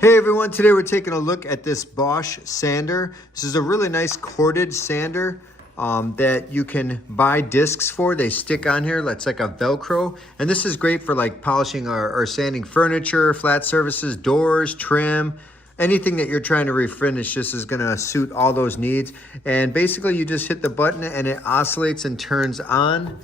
Hey everyone, today we're taking a look at this Bosch sander. This is a really nice corded sander that you can buy discs for. They stick on here, that's like a Velcro. And this is great for like polishing or sanding furniture, flat surfaces, doors, trim, anything that you're trying to refinish. This is gonna suit all those needs. And basically you just hit the button and it oscillates and turns on,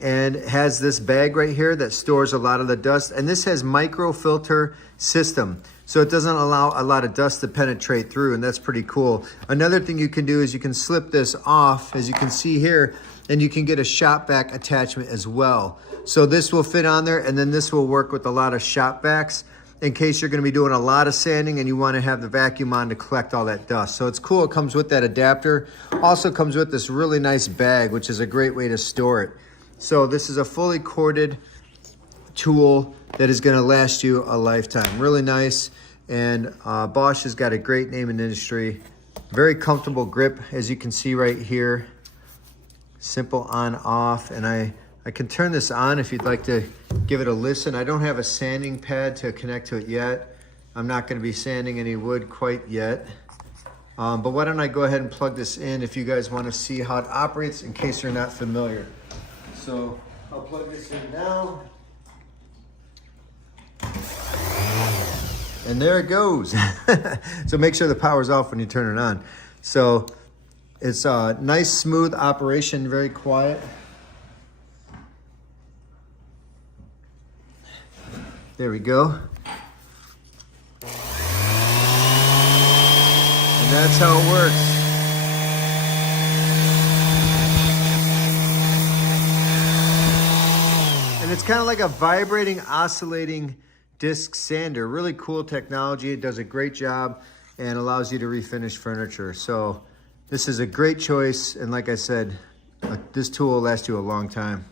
and has this bag right here that stores a lot of the dust. And this has microfilter system, so it doesn't allow a lot of dust to penetrate through, and that's pretty cool. Another thing you can do is you can slip this off, as you can see here, and you can get a shop vac attachment as well. So this will fit on there, and then this will work with a lot of shop vacs in case you're gonna be doing a lot of sanding and you wanna have the vacuum on to collect all that dust. So it's cool, it comes with that adapter. Also comes with this really nice bag, which is a great way to store it. So this is a fully corded tool that is going to last you a lifetime. Really nice. And Bosch has got a great name in the industry. Very comfortable grip, as you can see right here. Simple on off. And I can turn this on if you'd like to give it a listen. I don't have a sanding pad to connect to it yet. I'm not going to be sanding any wood quite yet. But why don't I go ahead and plug this in if you guys want to see how it operates in case you're not familiar. So I'll plug this in now. And there it goes. So make sure the power's off when you turn it on. So it's a nice, smooth operation, very quiet. There we go. And that's how it works. And it's kind of like a vibrating, oscillating disc sander. Really cool technology. It does a great job and allows you to refinish furniture. So this is a great choice. And like I said, this tool will last you a long time.